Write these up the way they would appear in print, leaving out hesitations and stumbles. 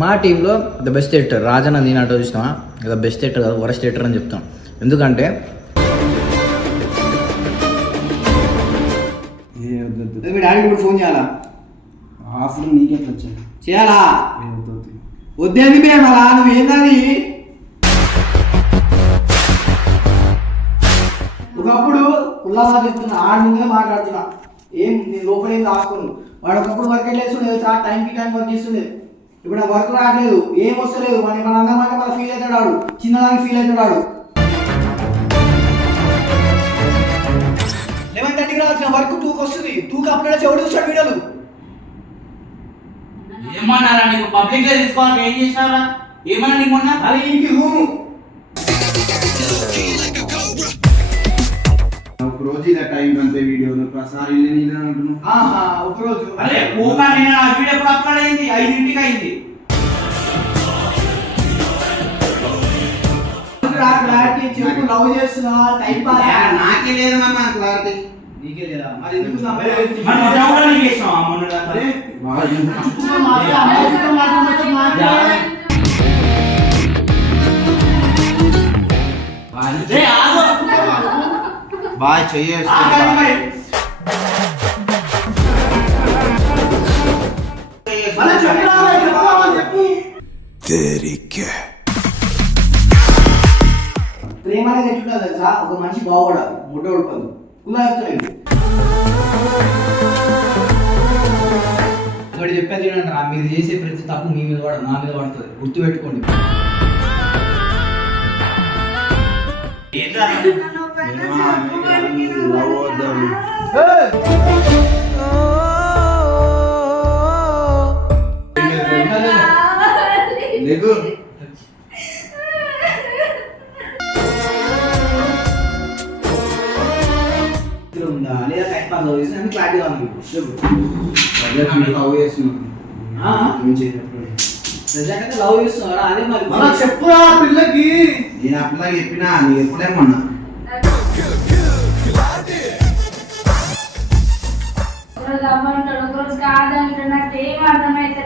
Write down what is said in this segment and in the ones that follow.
మా టీంలో the best editor Rajanna నేను ఆటో చూసినా ద బెస్ట్ ఎడిటర్ కాదు వరస్ట్ ఎడిటర్ అని చెప్తాం. ఎందుకంటే మీ డాడీకి ఇప్పుడు ఫోన్ చేయాలా? ఆఫర్ నీకెట్లా వచ్చాయి చేయాలా? వద్దేంది మేము అలా నువ్వేందని ఒకప్పుడు ఉల్లాసా చెప్తున్నా ఆడి ముందే మాట్లాడుతున్నా. ఏం నేను లోపల ఏం రాసుకోను. వాడు ఒకప్పుడు వర్క్ వెళ్ళేస్తుండే తెలుసా, టైంకి టైం వర్క్ చేస్తుండే. ఇప్పుడు ఆ వర్క్ రావట్లేదు, ఏం వస్తలేదు. మన మన అందమంటే మన ఫీల్ అవుతాడు వాడు, చిన్నదానికి ఫీల్ అవుతాడు వాడు. 11:30కి రావాల్సిన వర్క్ 2కి వస్తుంది. 2కి అప్లోడ్ ఎవడు చూస్తాడు వీడియోలు? ఏమన్నారా నీకు పబ్లిక్ లో తీసుకోవాలి? ఏం చేసినారా? ఏమన్నా నీకు మొన్న అది ఇంటి రూము. ఒక రోజు ఇదే టైం అంతే వీడియోలు ప్రసారి అంటున్నావు. ఆహా ఒక రోజు అరే ఓకా నేను ఆ వీడియో ఎప్పుడు అప్లోడ్ అయింది? 5ంటికి అయింది. క్లారిటీ చెప్పు. లవ్ చేస్తున్నా టైం పాస్. నాకే లేదు మామ క్లారిటీ. నీకే లేదా? మరి ఎందుకు నా పేరు మన మొన్న కూడా నీకు ఇష్టం ఆ మొన్న అరే బాయ్ చెయ్యేస్తా. ప్రేమ అనేది ఎట్లుంటుంది తెలుసా? ఒక మనిషి బాగుపడాలి, ముడ్డ ఉడపదు. కులా చెప్తాను ఒకటి చెప్పేది ఏంటంటారా, మీరు చేసే ప్రతి తప్పు మీ మీద పడదు, నా మీద పడుతుంది. గుర్తుపెట్టుకోండి. ఉందా లేదా టైం పాస్ అవుతుంది అని క్లారిటీ కావాలి. లవ్ చేస్తున్నాను లవ్ చేస్తున్నారా? అదే మరి చెప్పురా పిల్లకి. నేను ఆ పిల్లకి చెప్పినా నీకు ఎప్పుడేమన్నా ఒకరోజు కాదంటే నాకు ఏం అర్థమైతే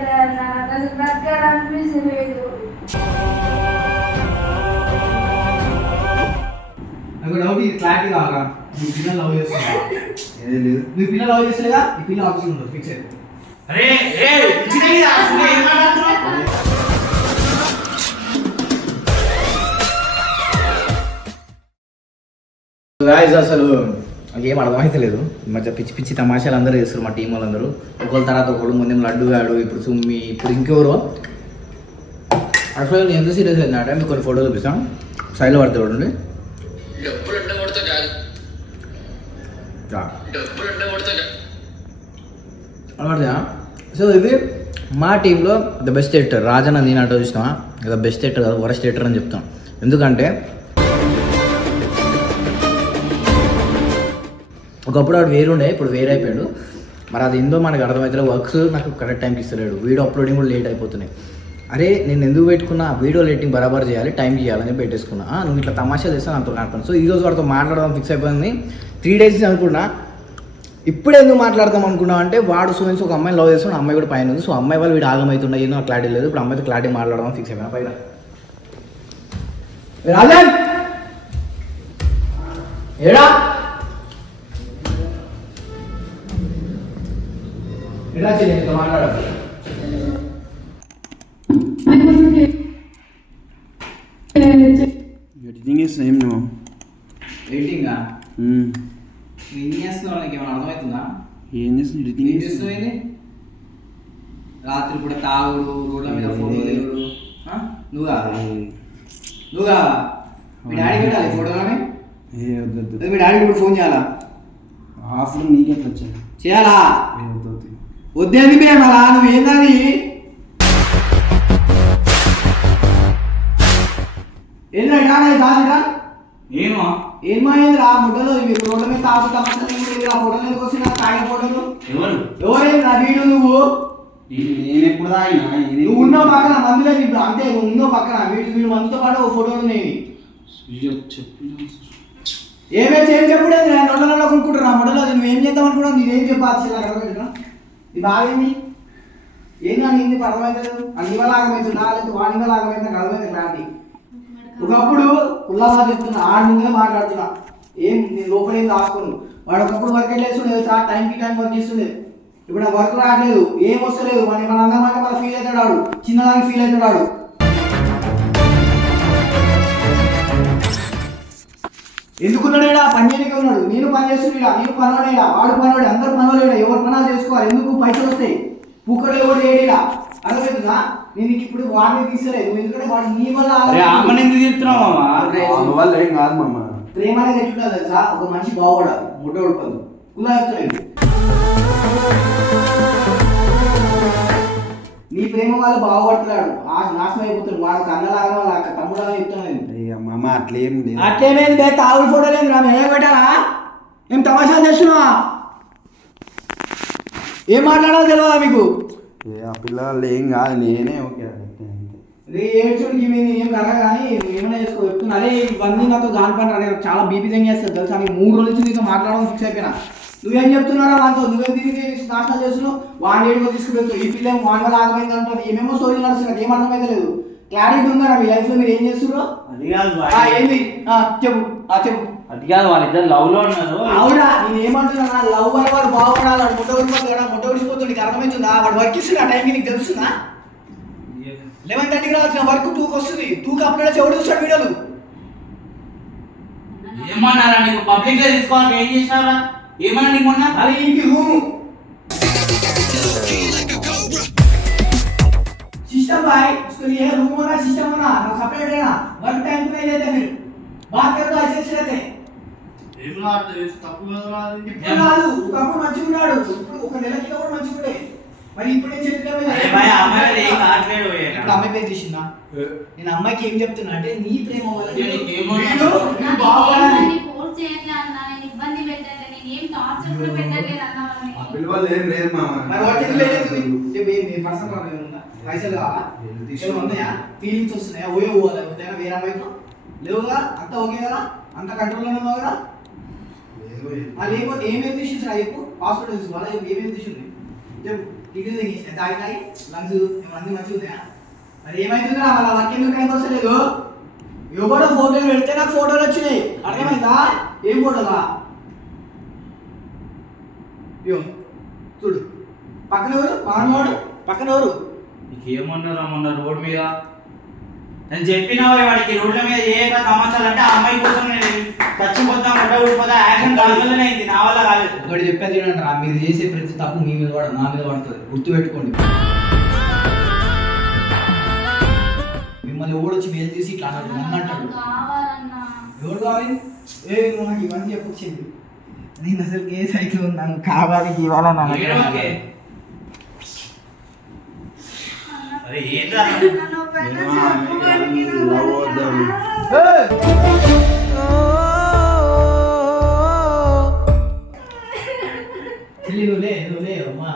అసలు బ్రతకాలనిపించలేదు. నాకు డౌట్ ఇది క్లారిటీ కావాలా? మీ పిల్లలు లవ్ చేస్తున్నా? లేదు. మీ పిల్లలు లవ్ చేస్తారుగా, ఈ పిల్ల ఆప్షన్ ఉండదు, ఫిక్స్ అయిపోయింది. అరే ఏ ఇచ్చినయ్యా అసలు ఏం మాట్లాడుతున్నావు? అసలు ఏం అర్థమైతే లేదు. మధ్య పిచ్చి పిచ్చి తమాషాలు అందరూ చేస్తారు మా టీం వాళ్ళందరూ. ఒకళ్ళ తర్వాత ఒకడు, ముందేమో లడ్డు గాడు, ఇప్పుడు సుమ్మి, ఇప్పుడు ఇంకెవరు. అసలు నేను ఎంత సీరియస్ అయిందంటే మీకు కొన్ని ఫోటోలు చూపిస్తాను. సైడ్లో పడితే చూడండి. పడతా. సో ఇది మా టీంలో ద బెస్ట్ ఎడిటర్ రాజన్న నేను ఆటో చూసినా ద బెస్ట్ ఎడిటర్ కాదు వరస్ట్ ఎడిటర్ అని చెప్తాం. ఎందుకంటే ఒకప్పుడు వాడు వేరుండే, ఇప్పుడు వేరే అయిపోయాడు. మరి అది ఏందో మనకు అర్థమవుతుంది. వర్క్స్ నాకు కరెక్ట్ టైంకి ఇస్తలేడు, వీడియో అప్లోడింగ్ కూడా లేట్ అయిపోతున్నాయి. అరే నేను ఎందుకు పెట్టుకున్నా, వీడియో ఎడిటింగ్ బరాబర్ చేయాలి, టైం చేయాలని పెట్టేసుకున్నా. నువ్వు ఇట్లా తమాషా చేస్తే నాతో కాన్ఫిడెన్స్. సో ఈరోజు వాడితో మాట్లాడదాం ఫిక్స్ అయిపోయింది. 3 days అనుకున్నా. ఇప్పుడు ఎందుకు మాట్లాడదాం అనుకున్నావు అంటే వాడు సూన్స్ ఒక అమ్మాయిని లవ్ చేస్తున్నాడు, అమ్మాయి కూడా పైన ఉంది. సో అమ్మాయి వాళ్ళు వీడు ఆగమవుతుండే, ఏదో క్లారిటీ లేదు. ఇప్పుడు అమ్మాయితో క్లారిటీ మాట్లాడదాం ఫిక్స్ అయిపోయినా. పైన రాజన్ ఏడా ఎలా చేయండి మాట్లాడాలి. ఎడిటింగ్ చేస్తున్నా ఏం నువ్వు? ఎడిటింగా ఏం చేస్తున్నావు? నీకు ఏమైనా అర్థమవుతుందా? ఏం చేస్తున్నా? ఎడిటింగ్ ఏం చేస్తున్నావు? రాత్రి కూడా తాగుడు, రోడ్ల మీద ఫోటో దిగుడు. నువ్వుగా మీ డాడీ పెట్టాలి ఫోటోలోనే. మీ డాడీకి ఇప్పుడు ఫోన్ చేయాలా? ఆఫర్ నీకెట్లా వచ్చాయి చేయాలా? వద్దేంది మేము అలా నువ్వేందని? ఏంద్రా దాదా ఏమో ఏమైందిరా? ముడ్డలో రోడ్ల మీద తాగు తప్ప ఫోటోలు ఎందుకు వస్తున్నా? తాగే ఫోటోలు ఎవరైందిరా? వీడు నువ్వు నేను ఎప్పుడు తాగినా? నువ్వు ఉన్నావు పక్కన మందులో ఇప్పుడు అంతే. నువ్వు ఉన్నావు పక్కన వీడు మందుతో పాటు ఫోటోలు ఉన్నాయి. ఏమేమి ఏం చెప్పుడు నొల్ల కొనుక్కుంటున్నా మొదలు. నువ్వేం చేద్దాం అనుకున్నావు? నేనేం చెప్పాల్సి నీ బాగేంది? ఏందా నీకు అర్థమవుతుంది అన్ని వల్ల ఆగమవుతుందా లేకపోతే వాడి వల్ల ఆగమవుతుంది నాకు అర్థమైతే క్లారిటీ. ఒకప్పుడు ఉల్లాసా చెప్తున్నా ఆడినే మాట్లాడుతున్నా ఏం నేను లోపల ఏం దాచుకోను. వాడు ఒకప్పుడు వర్క్ వెళ్ళేస్తుండే తెలుసా, టైంకి టైం వర్క్ చేస్తుండే. ఇప్పుడు ఆ వర్క్ రావట్లేదు, ఏం వస్తలేదు. మన అందమంటే మన ఫీల్ అవుతాడు వాడు, చిన్నదానికి ఫీల్ అవుతాడు వాడు. ఎందుకున్నాడా పని చేయడానికి ఉన్నాడు, నేను పని చేస్తున్నా, నేను పనివాడేడా, వాడు పనివాడే, అందరు పనివాడేడా, ఎవరు పనాలు చేసుకోవాలి. ఎందుకు పైసలు వస్తాయి, పూకట్లో ఎవరు చేయడా. అర్థమవుతుందా? నేను నీకు ఇప్పుడు వాడిని తీసలేదు, ఎందుకంటే వాడు నీ వల్ల అమ్మని ఎందుకు చెప్తున్నావు వల్ల ఏం కాదు మామ. ప్రేమ అనేది ఎట్లుంటుంది తెలుసా, ఒక మనిషి బాగుపడాలి, ముడ్డ ఉడపదు. కులా చెప్తున్నాడు నీ ప్రేమ వాళ్ళు బాగుపడుతున్నాడు, ఆ నాశనం అయిపోతాడు. వాడికి అన్నలాగా వాళ్ళ తమ్ముడు చెప్తున్నాను మామ అట్లేం లేదు. అట్లేమేది బే, తాగుడు ఫోటో లేదు రా, ఏం పెట్టాలా, ఏం తమాషా చేస్తున్నావా, ఏం మాట్లాడాలో తెలియదా మీకు? ఆ పిల్లలు ఏం కాదు, నేనే ఓకే రే ఏడ్చుడికి మీద ఏం కరా కానీ ఏమైనా చేసుకో చెప్తున్నా. అరే ఇవన్నీ నాతో దాని పని రా, నాకు చాలా బీపీ దంగా చేస్తుంది తెలుసా. నేను 3 రోజుల నుంచి నీతో మాట్లాడడం ఫిక్స్ అయిపోయినా. నువ్వేం చెప్తున్నారా నాతో, నువ్వేం తిరిగి నాశనం చేస్తున్నావు, వాడిని ఏడుకో తీసుకువెళ్తావు, ఈ పిల్ల వాడి వల్ల ఆగమైంది అంటారు. ఏమేమో స్టోరీ నడుస్తుంది, నాకు ఏం అర్థమైతే లేదు. క్లారిటీ ఉందా మీ లైఫ్ లో, మీరు ఏం చేస్తున్నారు? అది కాదు ఏంది చెప్పు, చెప్పు. అది కాదు, వాళ్ళిద్దరు లవ్ లో ఉన్నారు. అవునా, నేను ఏమంటున్నా, లవ్ అని వాడు బాగుపడాలి, వాడు ముట్ట ఊడిపోతాడు, ముట్ట ఊడిపోతుంది. నీకు అర్థమవుతుందా? వాడు వర్క్ ఇస్తుంది ఆ టైంకి, నీకు తెలుస్తుందా? 11:30కి రావాల్సిన వర్క్ 2కి వస్తుంది. 2కి అప్లోడ్ ఎవడు చూస్తాడు వీడియోలు? ఏమన్నారా నీకు పబ్లిక్ గా తీసుకోవాలి, ఏం చేసినారా? ఏమన్నా నీకు మొన్న అది ఇంటి రూము सिस्टम भाई, उसके लिए रूम होना, सिस्टम होना, सेपरेट रहना. वर्क टाइम पे नहीं लेते, फिर बात कर तो ऐसे रहते हैं. ఇప్పుడు కాదు, ఒకప్పుడు మంచిగా ఉన్నాడు, ఇప్పుడు ఒక నెలకి కూడా మంచిగా ఉండే. మరి ఇప్పుడు ఏం చెప్తున్నావు? ఇప్పుడు అమ్మాయి పేరు తీసిందా? నేను అమ్మాయికి ఏం చెప్తున్నా అంటే, నీ ప్రేమ వల్ల నేను బాగుపడాలి, ఫోర్స్ చేయట్లే అన్నా, నేను ఇబ్బంది పెట్టట్లే, నేను ఏం టార్చర్ కూడా పెట్టట్లేదు అన్నా వాళ్ళని. ఆ పిల్లలు ఏం లేదు మామ. మరి వాటి లేదు, మీ పర్సనల్ ప్రాబ్లం ఉందా? పైసలు కావాలా, ఏమైనా ఉన్నాయా, ఫీలింగ్స్ వస్తున్నాయా, ఓయో పోవాలి వద్దా వేరే అమ్మాయితో? లేవుగా, అంత ఓకే కదా, అంత కంట్రోల్లో ఉన్నావు కదా. లేకపోతే ఏమేమి ఇష్యూస్ రా చెప్పు, హాస్పిటల్ తీసుకోవాలా, ఏమేమి ఇష్యూస్ ఉన్నాయి చెప్పు. టికెట్ తెగించిన తాగి తాగి లంగ్స్ అన్ని మంచిగా ఉన్నాయా? మరి ఏమైతుందా, వాళ్ళ వర్క్ ఎందుకు టైం వస్తలేదు? ఎవడో ఫోటోలు పెడితే నాకు ఫోటోలు వచ్చినాయి, అర్థమైందా? ఏం ఫోటోలా? అయ్యో చూడు, పక్కన ఎవరు మానవాడు, పక్కన ఎవరు? నీకేమన్నారా మొన్న రోడ్ మీద నేను చెప్పినా వాడికి రోడ్ల మీద ఏ తమాచాలంటే ఆ అమ్మాయి కోసం నేను చచ్చిపోతా ముట్ట ఊడిపోతా యాక్షన్ కావాలనే అయింది, నా వల్ల కాలేదు. ఒకటి చెప్పేది చూడండి రా, మీరు చేసే ప్రతి తప్పు మీ మీద పడదు, నా మీద పడుతుంది, గుర్తుపెట్టుకోండి. మిమ్మల్ని ఓడొచ్చి మేలు తీసి ఇట్లా అన్నాడు, నన్ను అంటాడు. కావాలన్నా ఎవరు కావాలి? నువ్వు నాకు ఇవన్నీ చెప్పొచ్చింది, నేను అసలు ఏ సైకిల్ ఉన్నాను, కావాలి ఇవ్వాలని. అరే ఏంట్రా నన్ను పెద్ద చెప్పుకోవడానికి నువ్వులే అమ్మా,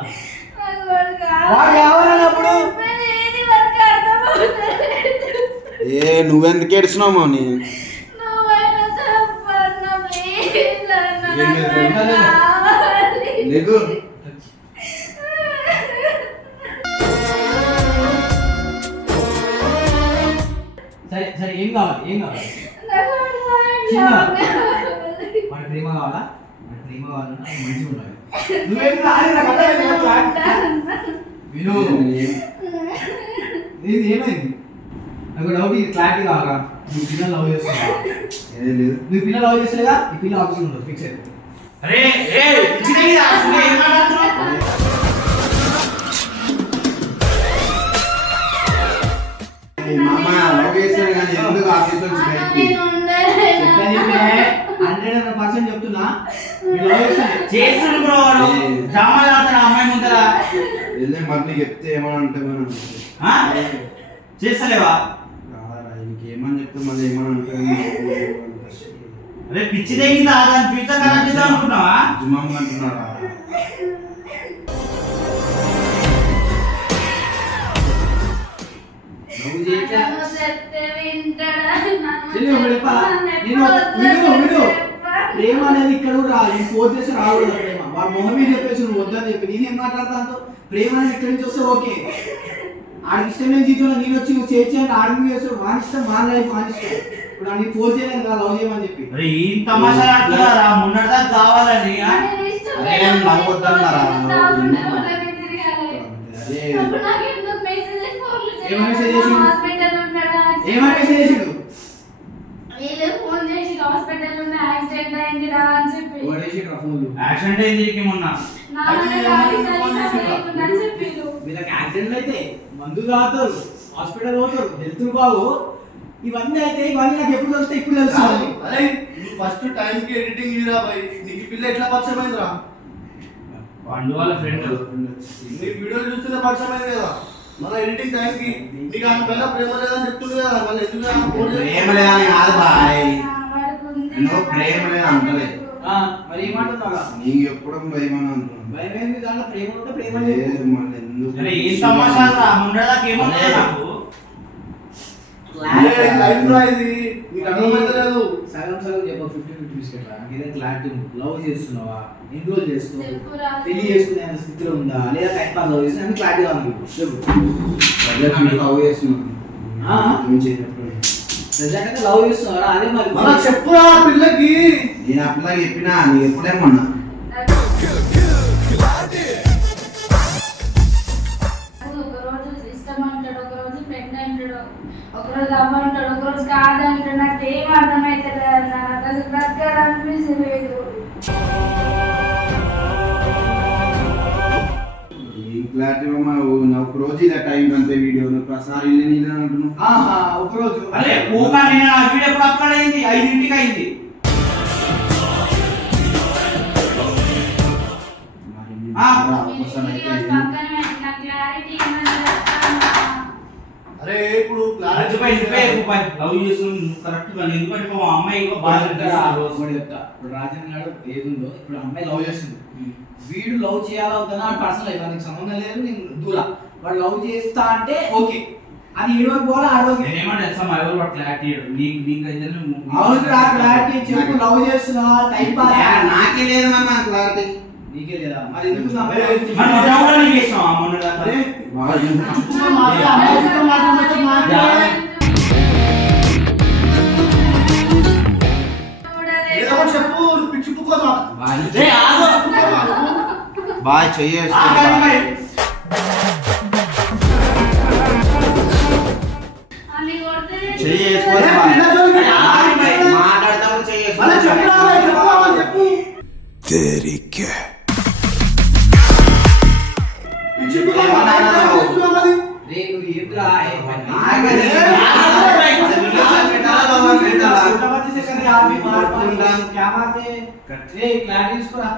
వాడు వాడు కావాలన్నప్పుడు ఏది వరకు అర్థమవుతలేదు. నువ్వెందుకు ఏడుస్తున్నావు మౌని? నువ్వైనా చెప్పన్నా ప్లీజ్ అన్నా, ఏం లేదు, నాకు కావాలి. నీకు సరే సరే, ఏం కావాలి, ఏం కావాలి? నాకు వాడు చిన్న. కావాలి. వాడి ప్రేమ కావాలా? వాడి ప్రేమ కావాలన్నా అది మంచిగా ఉండాలి. నువ్వేం రాలేదు, నాకు అర్థమైంది. విను, ఇది ఏమైంది? నాకు డౌట్, ఇది క్లారిటీ కావాలా? నువ్వు పిల్లలు లవ్ చేస్తున్నావా? ఏం లేదు. నువ్వు పిల్లలు లవ్ చేస్తలేదా? ఈ పిల్ల ఆఫీస్ ఉండదు, ఫిక్స్ అయిపోయింది. అరే ఏ పిచ్చిది అసలు ఏం మాట్లాడుతున్నావు? మామ లవ్ చేస్తాడు కానీ ఎందుకు ఆఫీస్ నుంచి అన్నా, బయటికి? నేను ఉండలేను. చెప్పే 100% చెప్తున్నా, మీరు లవ్ చేస్తలే. చేస్తాడు బ్రో, వాడు డ్రామాలు ఆడతాడు ఆ అమ్మాయి ముందర. వెళ్ళే మరి నీకు చెప్తే ఏమని అంటే ఆ? చేస్తలేవా? ఇంకేమని చెప్తే మళ్ళీ ఏమని అంటే అరే పిచ్చి తగ్గిందా, దాని ఫ్యూచర్ కరెక్ట్ చేద్దాం అనుకుంటున్నావా? జుమమ్మ అంటున్నాడా? నువ్వు చేయట్లే. నన్ను చెప్తే వింటాడా? నన్ను చెల్లి, ఒకటి చెప్పాలా? చెప్పు, నేను నన్ను విను, ఎప్పుడు విను. చెప్పాలి? ప్రేమ అనేది ఇక్కడ కూడా రాదు, ఈ ఫోర్ చేసి రాదు ప్రేమ. వాడు మొహం మీద చెప్పేసి నువ్వు వద్దని చెప్పి నేనేం మాట్లాడతాను ప్రేమ అనేది ఎక్కడి నుంచి వస్తే ఓకే ఆడికి ఇష్టమైన జీవితంలో నేను వచ్చి నువ్వు చేర్చాను ఆడికి చేస్తాడు వాని ఇష్టం వాని లైఫ్ వాని ఇష్టం ఇప్పుడు నీకు ఫోర్స్ చేయలేదు కదా లవ్ చేయమని చెప్పి అరే ఏం తమాషా ఆడుతున్నారా మొన్నటిదా కావాలని ఆ? నేను ఇష్టం అరే, లేదు. నవ్వొద్దన్నారా? తాగుంటే వాళ్ళకి తిరగాలి. అదే అప్పుడు నాకు ఎందుకు మెసేజ్ ఫోన్లు ఏం మెసేజ్ చేసిండు? హాస్పిటల్ ఉన్నాడా ఏమంటే చేసిండు వీళ్ళు ఫోన్ చేసి హాస్పిటల్ ఉన్న యాక్సిడెంట్ అయింది రా అని చెప్పి ఓడేసిండు ఫోన్లు యాక్సిడెంట్ అయింది దీనికి మొన్న నా వల్ల గాడి తల్లి లేకుండా చెప్పిరు వీళ్ళకి యాక్సిడెంట్ అయితే మందు తాగుతారు హాస్పిటల్ పోతారు హెల్త్ బాగు ఇవన్నీ అయితే ఇవన్నీ నాకు ఎప్పుడు తెలుస్తాయి ఇప్పుడు తెలుస్తుంది అరే నువ్వు ఫస్ట్ టైం కి ఎడిటింగ్ ఇరా భయ్ నీకు ఈ పిల్ల ఎట్లా పరిచయం అయిందిరా పండు వాళ్ళ ఫ్రెండ్ నీ వీడియోలు చూస్తూనే పరిచయం అయింది కదా మన ఎడిటింగ్ టైం కి నీకు ఆమె పైన ప్రేమ లేదని చెప్తుంది కదా మళ్ళీ ఎందుకు ఆమె ఫోన్ చేసి- ప్రేమ లేదని కాదు బాయ్ వాడికి ఉంది నువ్వు ప్రేమ లేదు అంటలేదు మరి ఏమంటున్నారా నీకు ఎప్పుడు భయమని అంటున్నాను భయం ఏంది దాంట్లో ప్రేమ ఉంటే ప్రేమ లేదు లేదు మళ్ళీ ఎందుకు అరే ఏం తమాషా రా మొన్నటిదాకా ఏమన్నా నాకు అరే, లైఫ్ రా ఇది నీకు అర్థమైతలేదు సగం సగం చెప్పు 50-50 బిస్కెట్ ఏదైనా క్లారిటీ లవ్ చేస్తున్నావా ఎన్ని రోజులు చేస్తున్నావు చెప్పురా. పెళ్లి చేసుకునే అంత స్థితిలో ఉందా లేదా టైం పాస్ లవ్ చేస్తున్నా క్లారిటీ కావాలి చెప్పు ప్రజలు నన్ను లవ్ చేస్తున్నాను ఆ? నేను చేయనప్పుడు నిజంగా లవ్ చేస్తున్నారా అదే మరి మన చెప్పురా ఆ పిల్లకి నేను అట్లా చెప్పినా నీకు ఎప్పుడేమన్నా ఒక రోజు ఇష్టం అంటాడు ఒక రోజు ఫ్రెండ్ అంటాడు ఒక రోజు అమ్మ అంటాడు ఒక రోజు కాదంటాడు నాకు ఏం అర్థమైతలేదు అన్న నాకు అసలు బ్రతకాలనిపించలేదు ఈ క్లారిటీ నా ఒక రోజు ఇదే టైం అంతే వీడియో నువ్వు ప్రసాద్ ఇల్లు నీళ్ళు అంటున్నావు ఆహా ఒక రోజు అరే పోగా నేను ఆ వీడియో ఎప్పుడు అప్లోడ్ అయింది 5ంటికి అయింది మరి నీ ఆ. అవసరం అయితే వీడియోస్ పక్కన పెట్టి నాకు క్లారిటీ ఏమన్నా చెప్తాను అరే ఇప్పుడు క్లారిటీ లవ్ చేస్తున్నావు నువ్వు కరెక్ట్ గా ఎందుకంటే మా అమ్మాయి బాగా ఒకటి చెప్తా ఇప్పుడు రాజన్ గారు ఏది ఉందో ఇప్పుడు అమ్మాయి లవ్ చేస్తుంది వీడు లవ్ చేయాలా వద్దనా పర్సనల్ లైఫ్ నీకు సంబంధం లేదు నేను దూరా వాడు లవ్ చేస్తా అంటే ఓకే అది ఈ వరకు పోలా ఆడ వరకు నేనేమంటే తెలుసా ఎవరు వాడు క్లారిటీ నీకైతే అవును క్లారిటీ చెప్పు లవ్ చేస్తున్నా టైం పాస్ నాకే లేదు అన్న క్లారిటీ నీకే లేదా మరి ఎందుకు అమ్మాయి మనం మొన్న కూడా నీకు చేసాం ఆ మొన్న దాకా. అరే వాళ్ళు అమ్మాయితో మాట్లాడమంటే ఏదో ఒకటి చెప్పు పిచ్చి పుక్కోదా ఏయ్, ఆగు. బాయ్ ఆ, చెయ్యేసుకో కానీ మరి. అన్ని కొడితే చెయ్యేసుకో మాట్లాడతాము అలా చెప్పురా చెయ్యేసుకో చెప్పు పిచ్చి పుక్కోదా అది రే నువ్వు ఏంద్రా ఆగండి. क्या बात है? क्लारिटी తీసుకురా